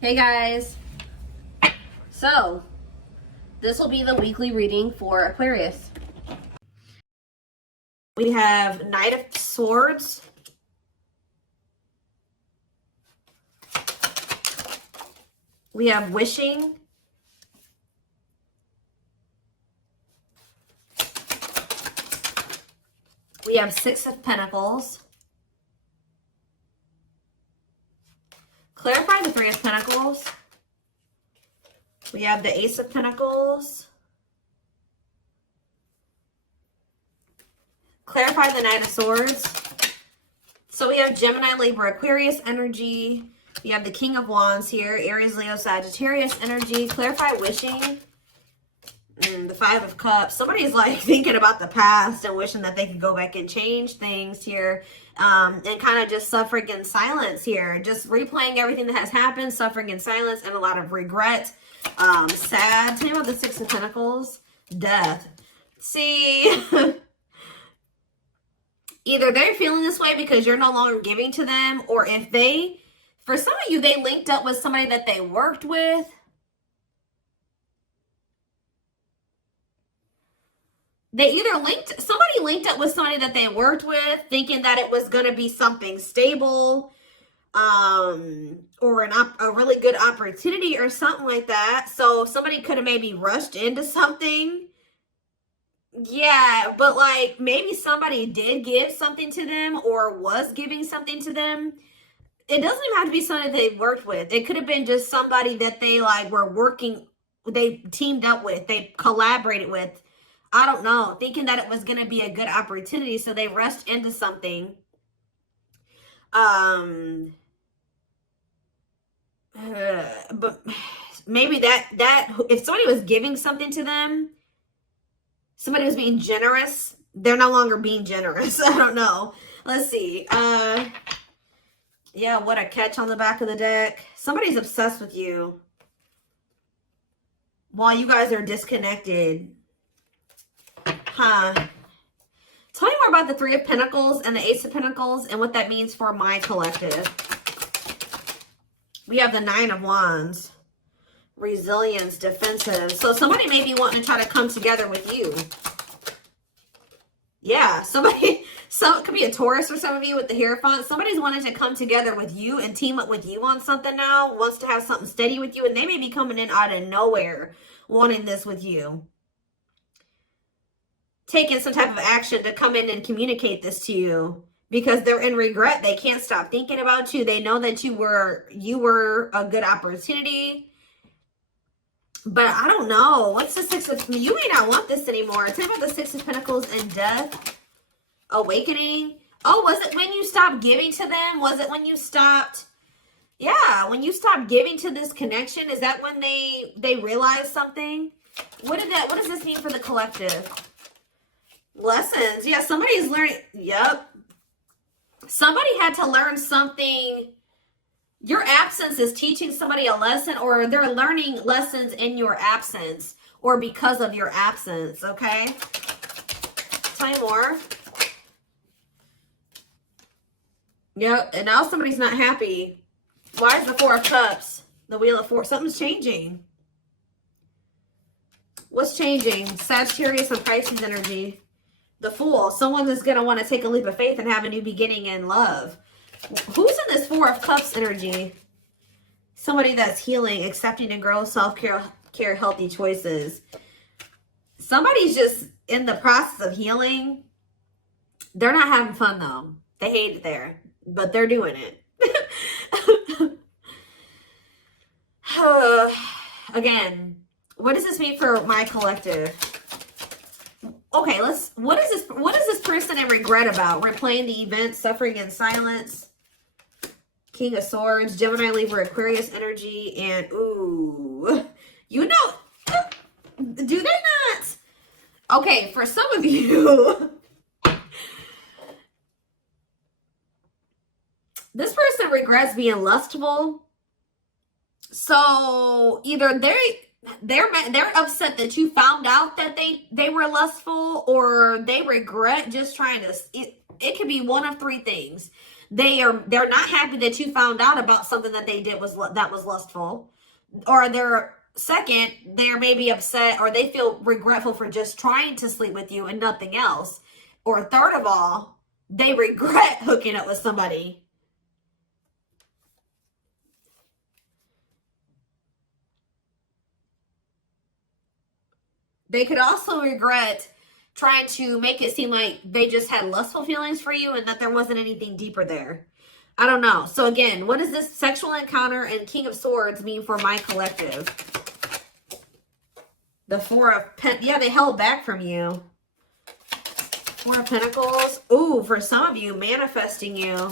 Hey guys, so this will be the weekly reading for Aquarius. We have Knight of Swords, we have Wishing, we have Six of Pentacles, clarify the Three of Pentacles, we have the Ace of Pentacles, clarify the Knight of Swords. So we have Gemini, Libra, Aquarius energy. We have the King of Wands here, Aries, Leo, Sagittarius energy. Clarify Wishing. The Five of Cups. Somebody's like thinking about the past and wishing that they could go back and change things here. And kind of just suffering in silence here. Just replaying everything that has happened, suffering in silence, and a lot of regret. Sad. Tell me about the Six of Pentacles. Death. See... Either they're feeling this way because you're no longer giving to them, or if they, for some of you, they linked up with somebody that they worked with. They either somebody linked up with somebody that they worked with thinking that it was going to be something stable, or a really good opportunity or something like that. So somebody could have maybe rushed into something. Yeah, but like maybe somebody did give something to them or was giving something to them. It doesn't even have to be somebody they worked with. It could have been just somebody that they like were working, they teamed up with, they collaborated with. I don't know, thinking that it was going to be a good opportunity, so they rushed into something. But maybe that if somebody was giving something to them, somebody was being generous. They're no longer being generous. I don't know. Let's see. Yeah, what a catch on the back of the deck. Somebody's obsessed with you while you guys are disconnected. Huh. Tell me more about the Three of Pentacles and the Ace of Pentacles and what that means for my collective. We have the Nine of Wands. Resilience, defensive. So somebody may be wanting to try to come together with you. Yeah, it could be a Taurus for some of you with the Hierophant. Somebody's wanting to come together with you and team up with you on something now, wants to have something steady with you, and they may be coming in out of nowhere wanting this with you. Taking some type of action to come in and communicate this to you because they're in regret. They can't stop thinking about you. They know that you were a good opportunity. But I don't know. What's the Six of... You may not want this anymore. Tell me about the Six of Pentacles and Death. Awakening. Oh, was it when you stopped giving to them? Was it when you stopped... Yeah, when you stopped giving to this connection? Is that when they realized something? What does this mean for the collective? Lessons. Yeah, somebody's learning... Yep. Somebody had to learn something... Your absence is teaching somebody a lesson, or they're learning lessons in your absence or because of your absence, okay? Tell me more. Yep, and now somebody's not happy. Why is the Four of Cups? The Wheel of Four. Something's changing. What's changing? Sagittarius and Pisces energy. The Fool. Someone is going to want to take a leap of faith and have a new beginning in love. Who's in this Four of Cups energy? Somebody that's healing, accepting and growth, self-care, healthy choices. Somebody's just in the process of healing. They're not having fun, though. They hate it there, but they're doing it. Again, what does this mean for my collective? Okay, what is this person in regret about? Replaying the event, suffering in silence. King of Swords, Gemini, Libra, Aquarius energy, and ooh, you know, do they not? Okay, for some of you, this person regrets being lustful. So either they're upset that you found out that they were lustful, or they regret just trying to. It could be one of three things. They're not happy that you found out about something that they did that was lustful. Or they're maybe upset, or they feel regretful for just trying to sleep with you and nothing else. Or third of all, they regret hooking up with somebody. They could also regret trying to make it seem like they just had lustful feelings for you and that there wasn't anything deeper there. I don't know. So again, what does this sexual encounter and King of Swords mean for my collective? The Four of yeah, they held back from you. Four of Pentacles. Ooh, for some of you, manifesting you.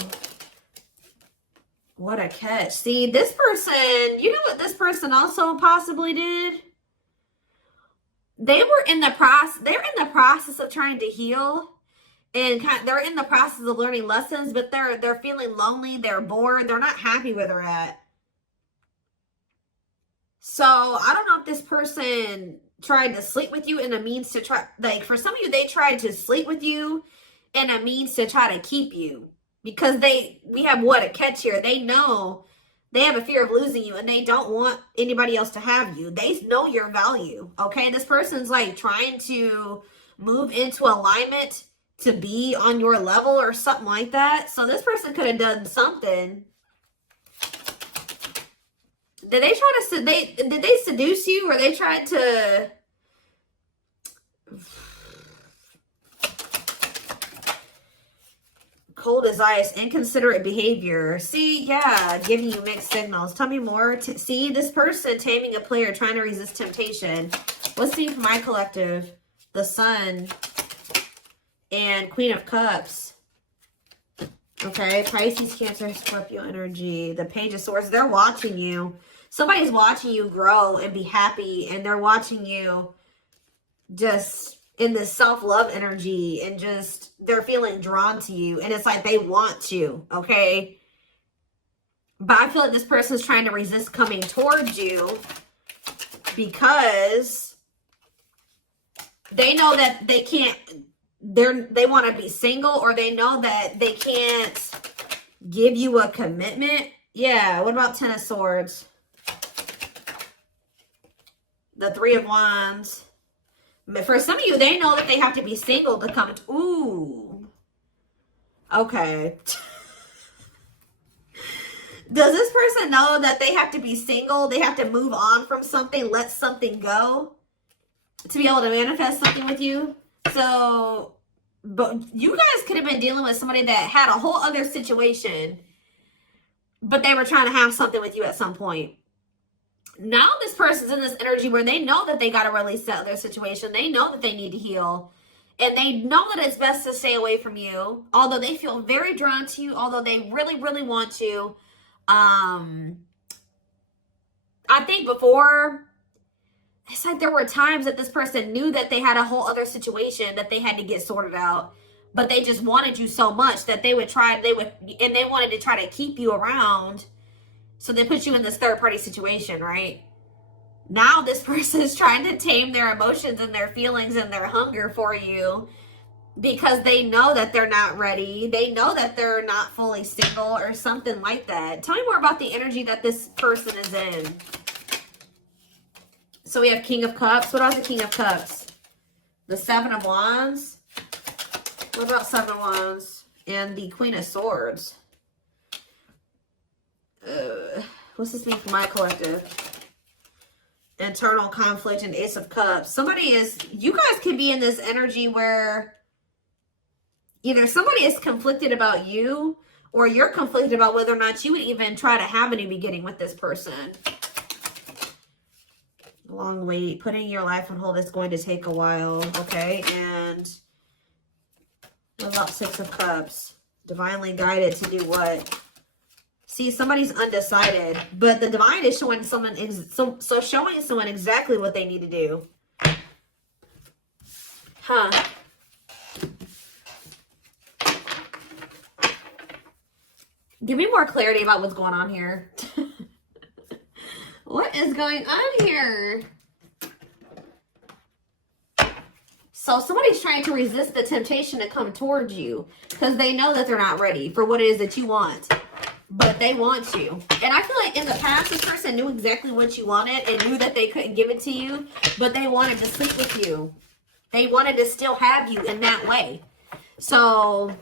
What a catch. See, this person, you know what this person also possibly did? They're in the process of trying to heal, and they're in the process of learning lessons, but they're feeling lonely, they're bored, they're not happy where they're at. So I don't know if this person tried to sleep with you in a means to try, like for some of you, they tried to sleep with you in a means to try to keep you, because we have what a catch here. They know they have a fear of losing you, and they don't want anybody else to have you. They know your value, okay? This person's like trying to move into alignment to be on your level or something like that. So this person could have done something. Did they try to, did they seduce you, or they tried to... Cold as ice, inconsiderate behavior. See, yeah, giving you mixed signals. Tell me more. See, this person taming a player, trying to resist temptation. Let's see for my collective. The Sun and Queen of Cups. Okay, Pisces, Cancer, Scorpio energy. The Page of Swords. They're watching you. Somebody's watching you grow and be happy, and they're watching you just in this self-love energy, and just they're feeling drawn to you, and it's like they want you, okay? But I feel like this person's trying to resist coming towards you because they know that they can't, they want to be single, or they know that they can't give you a commitment. Yeah, what about Ten of Swords? The Three of Wands. But for some of you, they know that they have to be single to come. Ooh. Okay. Does this person know that they have to be single? They have to move on from something, let something go to be able to manifest something with you? So, but you guys could have been dealing with somebody that had a whole other situation, but they were trying to have something with you at some point. Now this person's in this energy where they know that they got to release that other situation. They know that they need to heal. And they know that it's best to stay away from you. Although they feel very drawn to you. Although they really, really want to. I think before, it's like there were times that this person knew that they had a whole other situation that they had to get sorted out. But they just wanted you so much that they wanted to try to keep you around. So they put you in this third-party situation, right? Now this person is trying to tame their emotions and their feelings and their hunger for you because they know that they're not ready. They know that they're not fully single or something like that. Tell me more about the energy that this person is in. So we have King of Cups. What about the King of Cups? The Seven of Wands. What about Seven of Wands? And the Queen of Swords. What's this mean for my collective? Internal conflict and Ace of Cups. You guys could be in this energy where either somebody is conflicted about you, or you're conflicted about whether or not you would even try to have a new beginning with this person. Long wait. Putting your life on hold is going to take a while. Okay, and what about Six of Cups? Divinely guided to do what? See, somebody's undecided, but the divine is showing showing someone exactly what they need to do. Huh. Give me more clarity about what's going on here. What is going on here? So somebody's trying to resist the temptation to come towards you because they know that they're not ready for what it is that you want. But they want you. And I feel like in the past, this person knew exactly what you wanted and knew that they couldn't give it to you, but they wanted to sleep with you. They wanted to still have you in that way. So,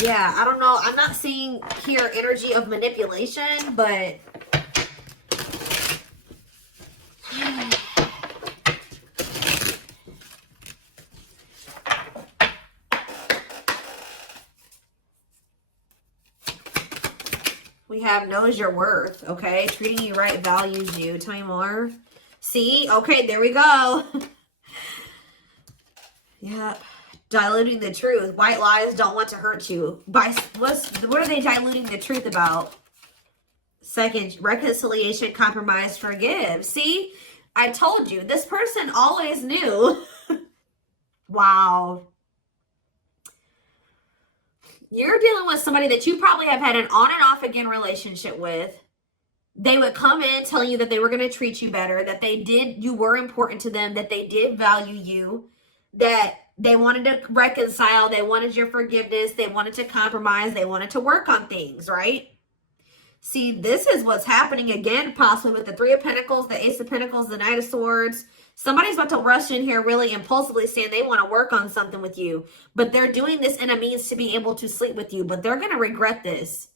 yeah, I don't know. I'm not seeing here energy of manipulation, but we have knows your worth, okay? Treating you right, values you. Tell me more. See? Okay, there we go. Yep. Diluting the truth. White lies don't want to hurt you. What are they diluting the truth about? Second, reconciliation, compromise, forgive. See? I told you. This person always knew. Wow. You're dealing with somebody that you probably have had an on and off again relationship with. They would come in telling you that they were going to treat you better, that you were important to them, that they did value you, that they wanted to reconcile, they wanted your forgiveness, they wanted to compromise, they wanted to work on things, right? See, this is what's happening again, possibly with the Three of Pentacles, the Ace of Pentacles, the Knight of Swords. Somebody's about to rush in here really impulsively saying they want to work on something with you, but they're doing this in a means to be able to sleep with you, but they're going to regret this.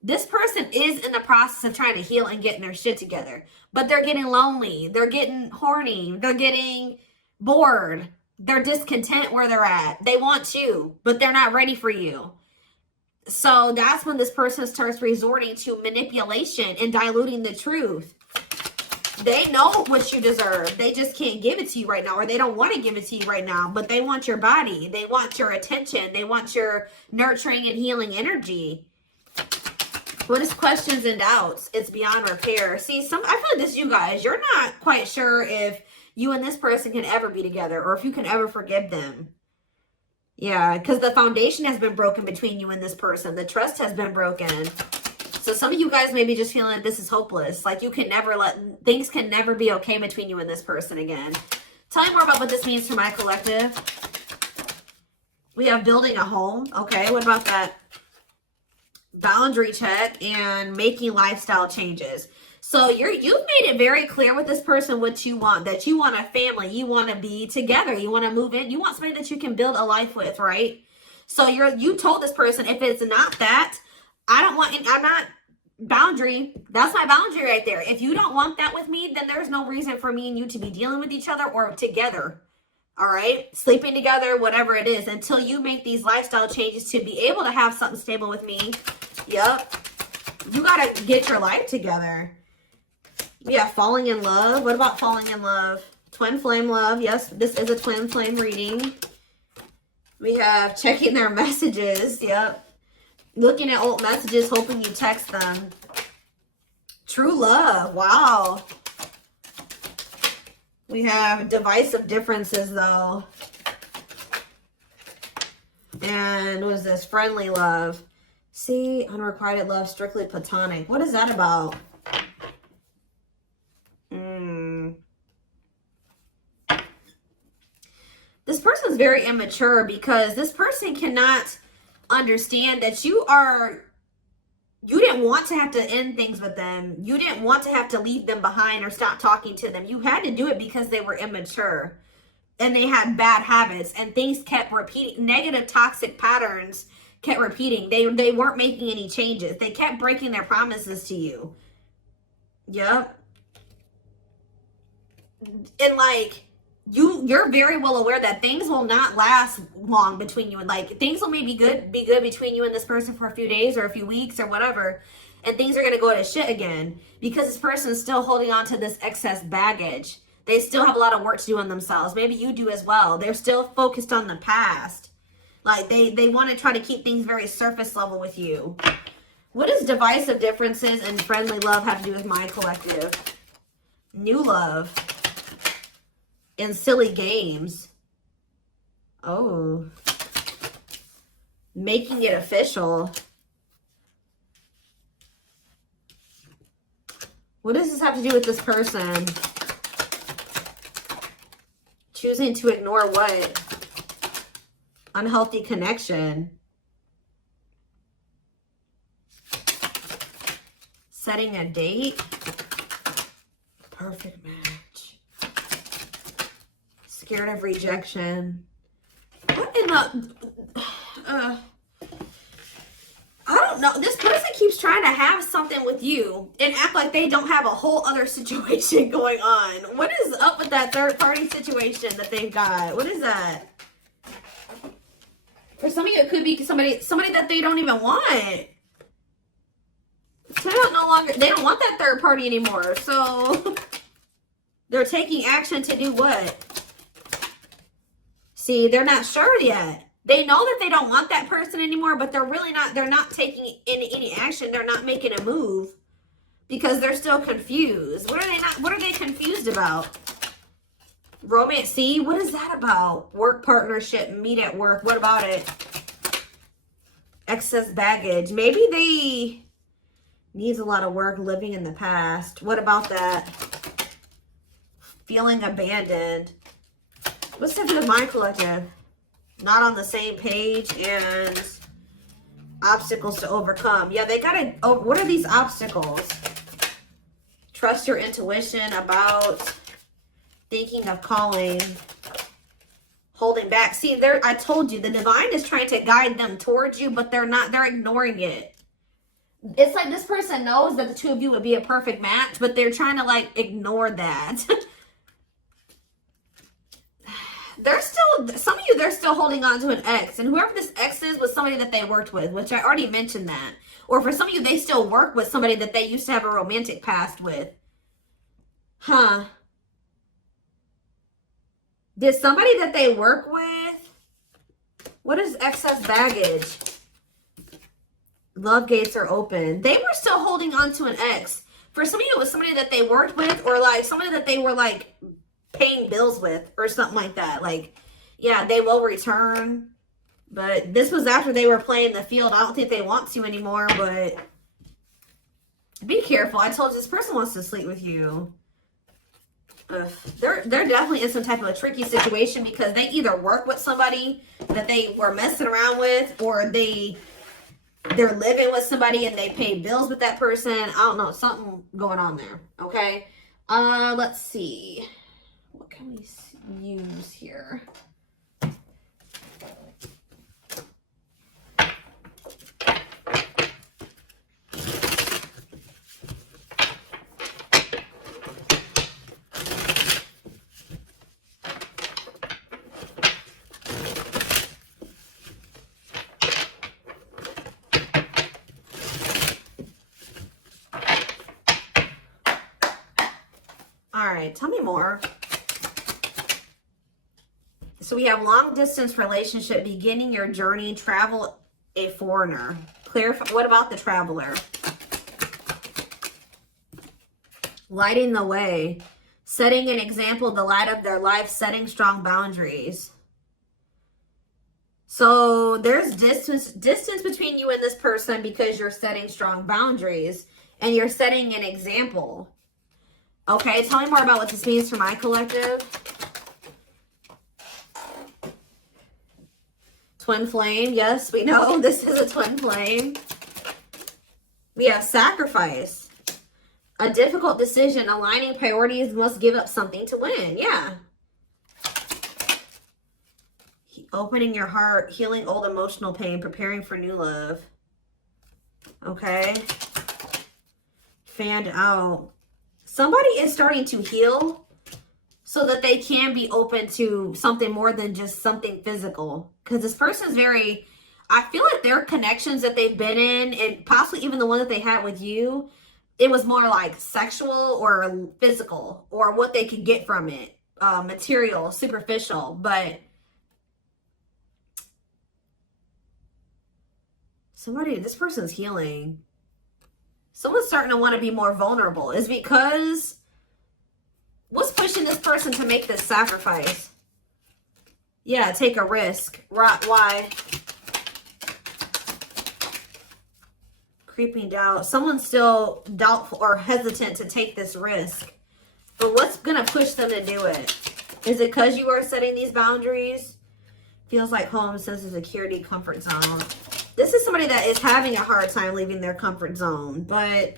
This person is in the process of trying to heal and getting their shit together, but they're getting lonely. They're getting horny. They're getting bored. They're discontent where they're at. They want you, but they're not ready for you. So that's when this person starts resorting to manipulation and diluting the truth. They know what you deserve. They just can't give it to you right now, or they don't want to give it to you right now, but they want your body. They want your attention. They want your nurturing and healing energy. What is questions and doubts? It's beyond repair. See, I feel like this, you guys, you're not quite sure if you and this person can ever be together or if you can ever forgive them. Yeah, because the foundation has been broken between you and this person. The trust has been broken. So some of you guys may be just feeling like this is hopeless. Like things can never be okay between you and this person again. Tell me more about what this means for my collective. We have building a home. Okay, what about that? Boundary check and making lifestyle changes. So you've made it very clear with this person what you want, that you want a family, you want to be together, you want to move in, you want somebody that you can build a life with, right? So you told this person, if it's not that, I'm not boundary. That's my boundary right there. If you don't want that with me, then there's no reason for me and you to be dealing with each other or together. All right, sleeping together, whatever it is, until you make these lifestyle changes to be able to have something stable with me. Yep. You got to get your life together. Yeah, falling in love. What about falling in love? Twin flame love. Yes, this is a twin flame reading. We have checking their messages. Yep. Looking at old messages, hoping you text them. True love. Wow. We have divisive differences, though. And what is this? Friendly love. See, unrequited love, strictly platonic. What is that about? This person is very immature because this person cannot understand that you didn't want to have to end things with them. You didn't want to have to leave them behind or stop talking to them. You had to do it because they were immature and they had bad habits and things kept repeating. Negative toxic patterns kept repeating. They weren't making any changes. They kept breaking their promises to you. Yep. And like, you're very well aware that things will not last long between you, and like things will maybe be good between you and this person for a few days or a few weeks or whatever, and things are going to go to shit again because this person is still holding on to this excess baggage. They still have a lot of work to do on themselves. Maybe you do as well. They're still focused on the past. Like they want to try to keep things very surface level with you. What does divisive differences and friendly love have to do with my collective? New love. And silly games. Oh. Making it official. What does this have to do with this person? Choosing to ignore what? Unhealthy connection. Setting a date. Perfect match. Scared of rejection. What in the... I don't know. This person keeps trying to have something with you and act like they don't have a whole other situation going on. What is up with that third party situation that they've got? What is that? For some of you, it could be somebody that they don't even want. So they don't want that third party anymore. So they're taking action to do what? See, they're not sure yet. They know that they don't want that person anymore, but they're not taking any action. They're not making a move because they're still confused. What are they confused about? Romance, see, what is that about? Work partnership, meet at work. What about it? Excess baggage. Maybe they needs a lot of work, living in the past. What about that? Feeling abandoned. What's up with my collective? Not on the same page and obstacles to overcome. Yeah, they gotta, oh, what are these obstacles? Trust your intuition about thinking of calling, holding back. See, I told you, the divine is trying to guide them towards you, but they're ignoring it. It's like this person knows that the two of you would be a perfect match, but they're trying to like ignore that. Some of you, they're still holding on to an ex. And whoever this ex is was somebody that they worked with, which I already mentioned that. Or for some of you, they still work with somebody that they used to have a romantic past with. Huh. Did somebody that they work with? What is excess baggage? Love gates are open. They were still holding on to an ex. For some of you, it was somebody that they worked with or like somebody that they were like paying bills with or something like that. Like, yeah, they will return, but this was after they were playing the field. I don't think they want to anymore, but be careful. I told you this person wants to sleep with you. They're definitely in some type of a tricky situation because they either work with somebody that they were messing around with, or they're living with somebody and they pay bills with that person. I don't know, something going on there. Okay, let's see. What can we use here? All right, tell me more. So we have long distance relationship, beginning your journey, travel, a foreigner. Clarify, what about the traveler? Lighting the way, setting an example, the light of their life, setting strong boundaries. So there's distance between you and this person because you're setting strong boundaries and you're setting an example. Okay, tell me more about what this means for my collective. Twin flame, yes, we know this is a twin flame. We have sacrifice. A difficult decision, aligning priorities, must give up something to win. Yeah. Opening your heart, healing old emotional pain, preparing for new love. Okay. Fanned out. Somebody is starting to heal so that they can be open to something more than just something physical. Because this person's very, I feel like their connections that they've been in, and possibly even the one that they had with you, it was more like sexual or physical, or what they could get from it. Material, superficial. But this person's healing. Someone's starting to want to be more vulnerable. Is because what's pushing this person to make this sacrifice? Yeah, take a risk. Why? Creeping doubt. Someone's still doubtful or hesitant to take this risk. But what's going to push them to do it? Is it because you are setting these boundaries? Feels like home, sense of security, comfort zone. This is somebody that is having a hard time leaving their comfort zone, but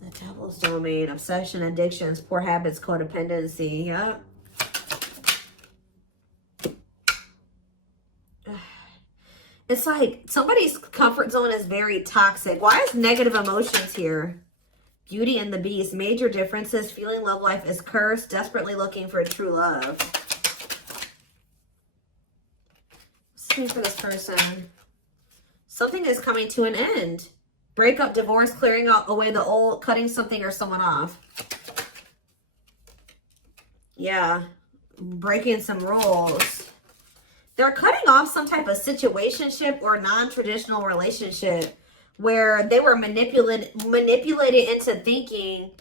the devil's domain, obsession, addictions, poor habits, codependency. Yep. It's like somebody's comfort zone is very toxic. Why is negative emotions here? Beauty and the Beast. Major differences. Feeling love life is cursed. Desperately looking for true love. What's for this person? Something is coming to an end. Breakup, divorce, clearing out away the old, cutting something or someone off. Yeah. Breaking some rules. They're cutting off some type of situationship or non-traditional relationship where they were manipulated into thinking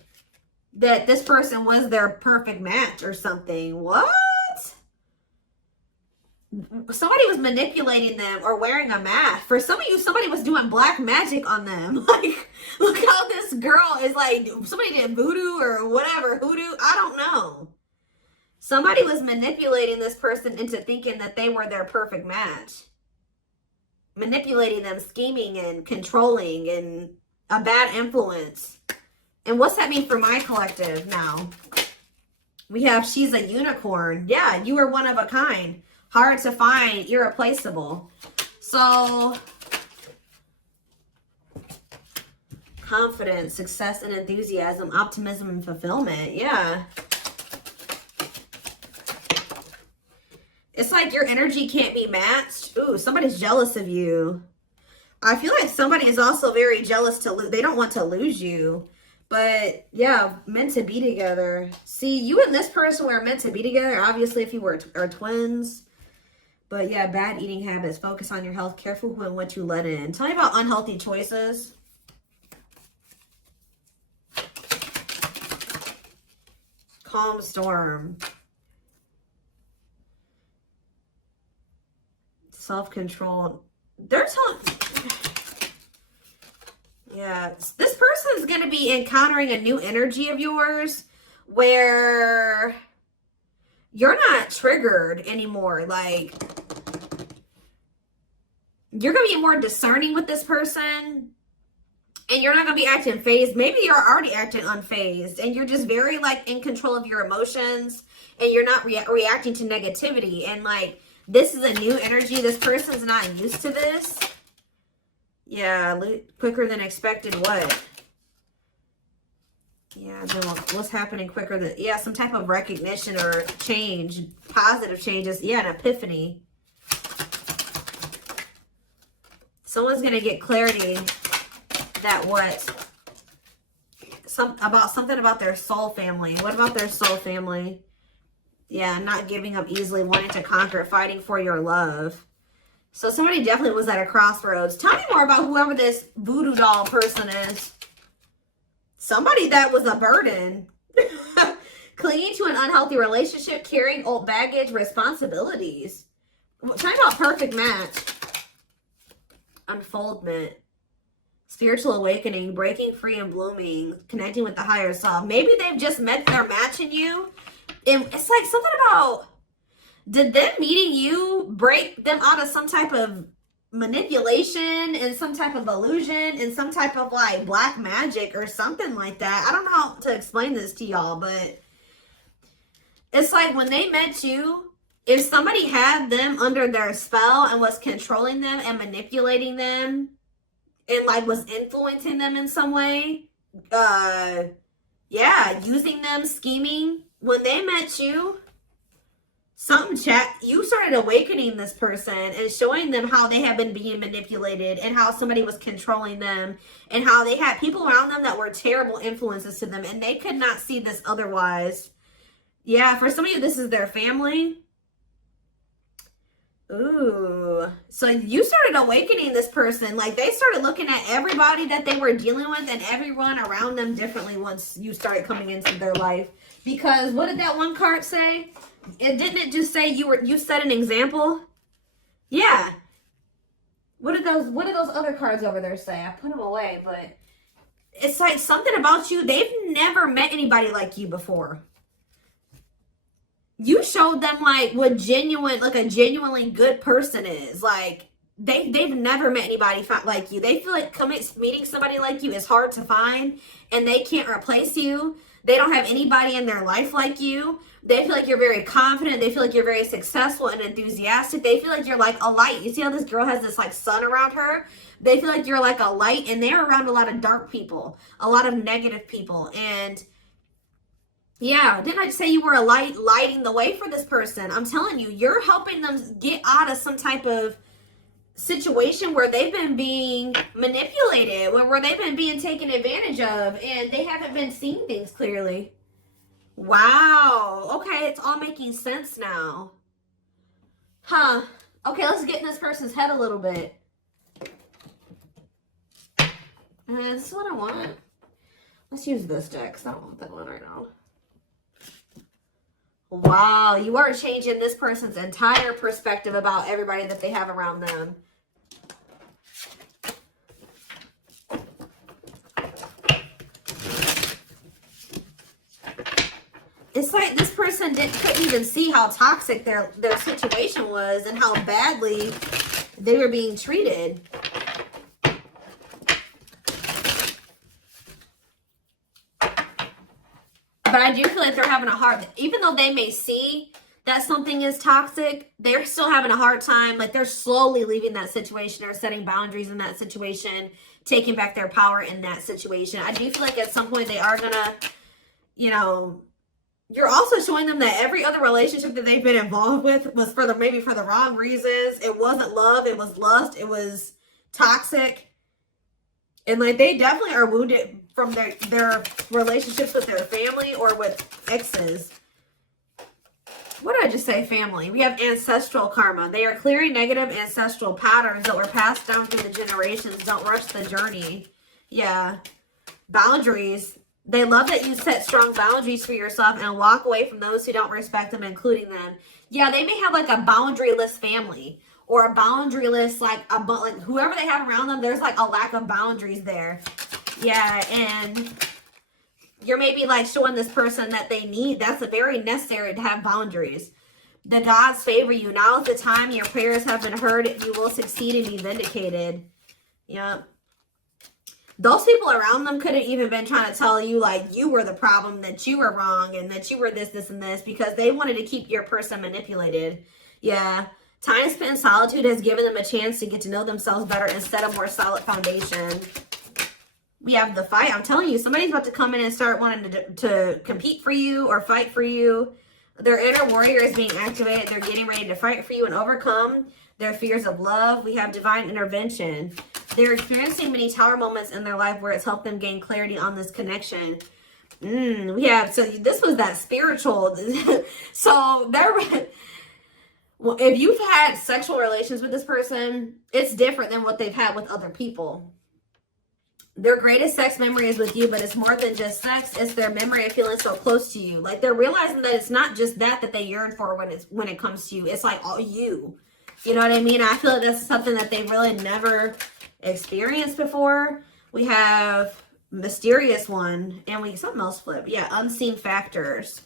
that this person was their perfect match or something. What? Somebody was manipulating them or wearing a mask. For some of you, somebody was doing black magic on them. Like, look how this girl is like, somebody did voodoo or whatever, hoodoo. I don't know. Somebody was manipulating this person into thinking that they were their perfect match. Manipulating them, scheming and controlling and a bad influence. And what's that mean for my collective now? We have she's a unicorn. Yeah, you are one of a kind. Hard to find, irreplaceable. So, confidence, success and enthusiasm, optimism and fulfillment. Yeah. It's like your energy can't be matched. Ooh, somebody's jealous of you. I feel like somebody is also very jealous to lose. They don't want to lose you. But yeah, meant to be together. See, you and this person were meant to be together. Obviously, if you are twins. But yeah, bad eating habits. Focus on your health. Careful who and what you let in. Tell me about unhealthy choices. Calm storm. Self-control. They're telling... Yeah. This person is going to be encountering a new energy of yours where you're not triggered anymore. Like, you're going to be more discerning with this person. And you're not going to be acting phased. Maybe you're already acting unfazed. And you're just very, like, in control of your emotions. And you're not reacting to negativity. And, like, this is a new energy. This person's not used to this. Yeah, quicker than expected. What? Yeah, what's happening quicker than... Yeah, some type of recognition or change. Positive changes. Yeah, an epiphany. Someone's going to get clarity that what? Something about their soul family. What about their soul family? Yeah, not giving up easily, wanting to conquer, fighting for your love. So somebody definitely was at a crossroads. Tell me more about whoever this voodoo doll person is. Somebody that was a burden. Clinging to an unhealthy relationship, carrying old baggage, responsibilities. Tell me about perfect match. Unfoldment. Spiritual awakening, breaking free and blooming, connecting with the higher self. Maybe they've just met their match in you. And it's like something about, did them meeting you break them out of some type of manipulation and some type of illusion and some type of like black magic or something like that? I don't know how to explain this to y'all, but it's like when they met you, if somebody had them under their spell and was controlling them and manipulating them and like was influencing them in some way, yeah, using them, scheming. When they met you, you started awakening this person and showing them how they have been being manipulated and how somebody was controlling them and how they had people around them that were terrible influences to them and they could not see this otherwise. Yeah, for some of you, this is their family. Ooh. So you started awakening this person. Like they started looking at everybody that they were dealing with and everyone around them differently once you started coming into their life. Because what did that one card say? Didn't it just say you set an example? Yeah. What did those other cards over there say? I put them away, but it's like something about you. They've never met anybody like you before. you showed them like what genuine, like a genuinely good person is. Like they've never met anybody like you. They feel like meeting somebody like you is hard to find, and they can't replace you. They don't have anybody in their life like you. They feel like you're very confident. They feel like you're very successful and enthusiastic. They feel like you're like a light. You see how this girl has this like sun around her? They feel like you're like a light, and they're around a lot of dark people, a lot of negative people. And yeah, didn't I say you were a light, lighting the way for this person? I'm telling you, you're helping them get out of some type of situation where they've been being manipulated, where they've been being taken advantage of, and they haven't been seeing things clearly. Wow. Okay, it's all making sense now. Huh. Okay, let's get in this person's head a little bit. This is what I want. Let's use this deck, because I don't want that one right now. Wow, you are changing this person's entire perspective about everybody that they have around them. It's like this person couldn't even see how toxic their situation was and how badly they were being treated. But I do feel like they're having a hard, even though they may see that something is toxic, they're still having a hard time. Like they're slowly leaving that situation or setting boundaries in that situation, taking back their power in that situation. I do feel like at some point they are gonna, you know, you're also showing them that every other relationship that they've been involved with was maybe for the wrong reasons. It wasn't love, it was lust, it was toxic. And like they definitely are wounded from their relationships with their family or with exes. What did I just say? Family. We have ancestral karma. They are clearing negative ancestral patterns that were passed down through the generations. Don't rush the journey. Yeah. Boundaries. They love that you set strong boundaries for yourself and walk away from those who don't respect them, including them. Yeah, they may have like a boundaryless family or a boundaryless, like whoever they have around them, there's like a lack of boundaries there. Yeah, and you're maybe like showing this person that they need. That's very necessary to have boundaries. The gods favor you. Now is the time. Your prayers have been heard. You will succeed and be vindicated. Yep. Those people around them could have even been trying to tell you like you were the problem, that you were wrong, and that you were this, this, and this, because they wanted to keep your person manipulated. Yeah. Time spent in solitude has given them a chance to get to know themselves better and set a more solid foundation. We have the fight. I'm telling you, somebody's about to come in and start wanting to compete for you or fight for you. Their inner warrior is being activated. They're getting ready to fight for you and overcome their fears of love. We have divine intervention. They're experiencing many tower moments in their life where it's helped them gain clarity on this connection. We have, so this was that spiritual. So well, if you've had sexual relations with this person, it's different than what they've had with other people. Their greatest sex memory is with you, but it's more than just sex. It's their memory of feeling so close to you. Like they're realizing that it's not just that they yearn for when it comes to you. It's like all you. You know what I mean? I feel like that's something that they've really never experienced before. We have mysterious one, and something else flip. Yeah, unseen factors.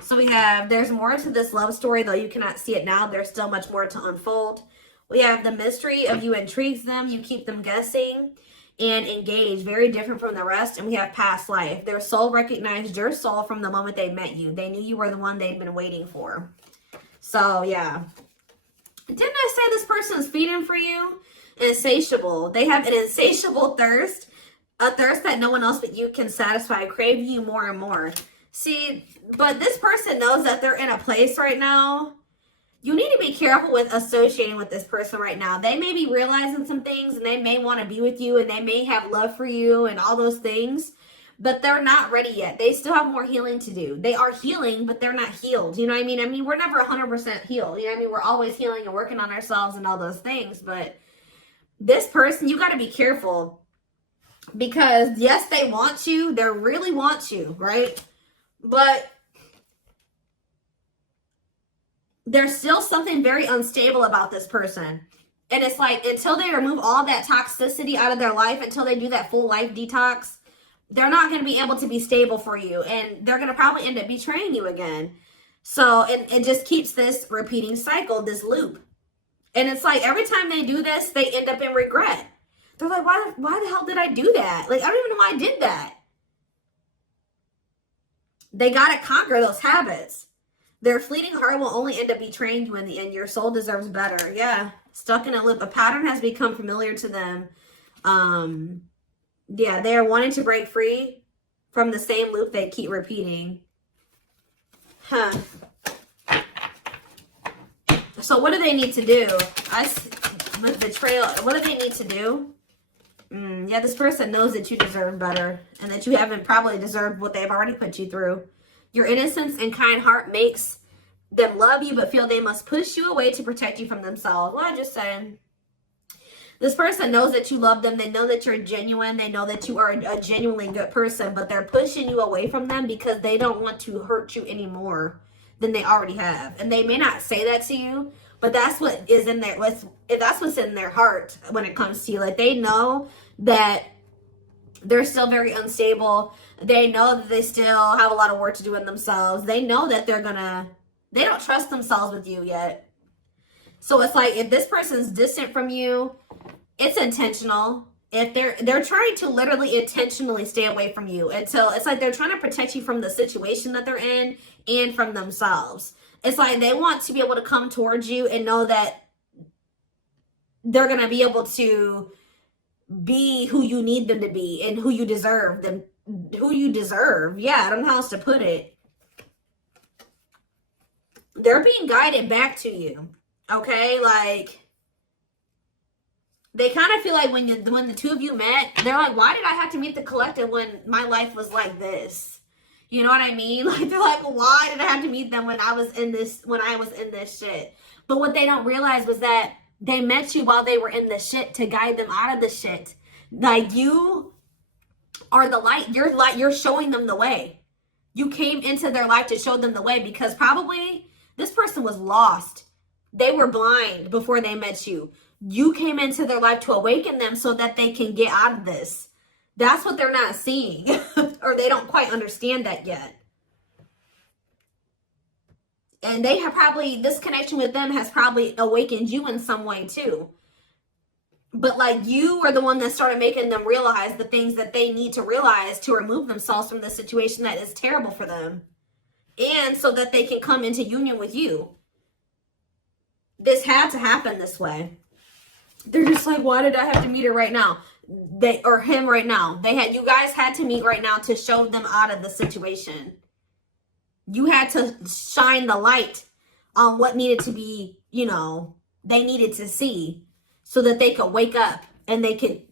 So we have, there's more to this love story, though you cannot see it now. There's still much more to unfold. We have the mystery of you intrigues them. You keep them guessing and engaged. Very different from the rest. And we have past life. Their soul recognized your soul from the moment they met you. They knew you were the one they'd been waiting for. So, yeah. Didn't I say this person's feeding for you? Insatiable. They have an insatiable thirst. A thirst that no one else but you can satisfy. Crave you more and more. See, but this person knows that they're in a place right now. You need to be careful with associating with this person right now. They may be realizing some things, and they may want to be with you, and they may have love for you and all those things, but they're not ready yet. They still have more healing to do. They are healing, but they're not healed. You know what I mean? I mean, we're never 100% healed. You know what I mean? We're always healing and working on ourselves and all those things, but this person, you got to be careful, because yes, they want you. They really want you, right? But there's still something very unstable about this person. And it's like, until they remove all that toxicity out of their life, until they do that full life detox, they're not going to be able to be stable for you. And they're going to probably end up betraying you again. So it just keeps this repeating cycle, this loop. And it's like every time they do this, they end up in regret. They're like, why the hell did I do that? Like, I don't even know why I did that. They got to conquer those habits. Their fleeting heart will only end up betraying you in the end. Your soul deserves better. Yeah. Stuck in a loop. A pattern has become familiar to them. Yeah, they are wanting to break free from the same loop they keep repeating. Huh. So what do they need to do? With betrayal, what do they need to do? Yeah, this person knows that you deserve better and that you haven't probably deserved what they've already put you through. Your innocence and kind heart makes them love you but feel they must push you away to protect you from themselves. Well, I just said, this person knows that you love them. They know that you're genuine. They know that you are a genuinely good person, but they're pushing you away from them because they don't want to hurt you any more than they already have. And they may not say that to you, but that's what is in there. That's what's in their heart when it comes to you. Like, they know that they're still very unstable. They know that they still have a lot of work to do in themselves. They know that they don't trust themselves with you yet. So it's like, if this person's distant from you, it's intentional. If they're trying to literally intentionally stay away from you until it's like they're trying to protect you from the situation that they're in and from themselves. It's like they want to be able to come towards you and know that they're going to be able to be who you need them to be and who you deserve them, who you deserve. Yeah, I don't know how else to put it. They're being guided back to you. Okay, like, they kind of feel like when the two of you met, they're like, why did I have to meet the collective when my life was like this? You know what I mean? Like, they're like, why did I have to meet them when I was in this shit? But what they don't realize was that they met you while they were in the shit to guide them out of the shit. Like, you are the light. You're showing them the way. You came into their life to show them the way because probably this person was lost. They were blind before they met you. You came into their life to awaken them so that they can get out of this. That's what they're not seeing. Or they don't quite understand that yet. And they have probably, this connection with them has probably awakened you in some way too. But like, you are the one that started making them realize the things that they need to realize to remove themselves from the situation that is terrible for them. And so that they can come into union with you. This had to happen this way. They're just like, why did I have to meet her right now? Or him right now. You guys had to meet right now to show them out of the situation. You had to shine the light on what needed to be, they needed to see so that they could wake up and they could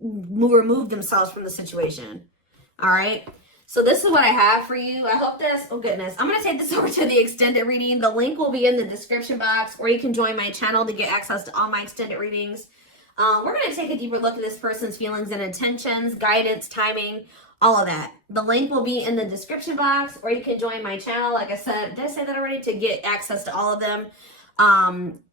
remove themselves from the situation. All right. So this is what I have for you. I hope this, oh goodness, I'm going to take this over to the extended reading. The link will be in the description box, or you can join my channel to get access to all my extended readings. We're going to take a deeper look at this person's feelings and intentions, guidance, timing, all of that. The link will be in the description box, or you can join my channel. Like I said, did I say that already? To get access to all of them.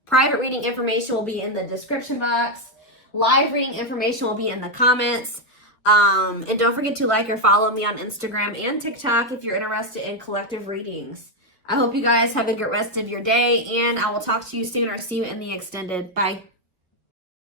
Private reading information will be in the description box. Live reading information will be in the comments. And don't forget to like or follow me on Instagram and TikTok if you're interested in collective readings. I hope you guys have a good rest of your day, and I will talk to you soon or see you in the extended. Bye.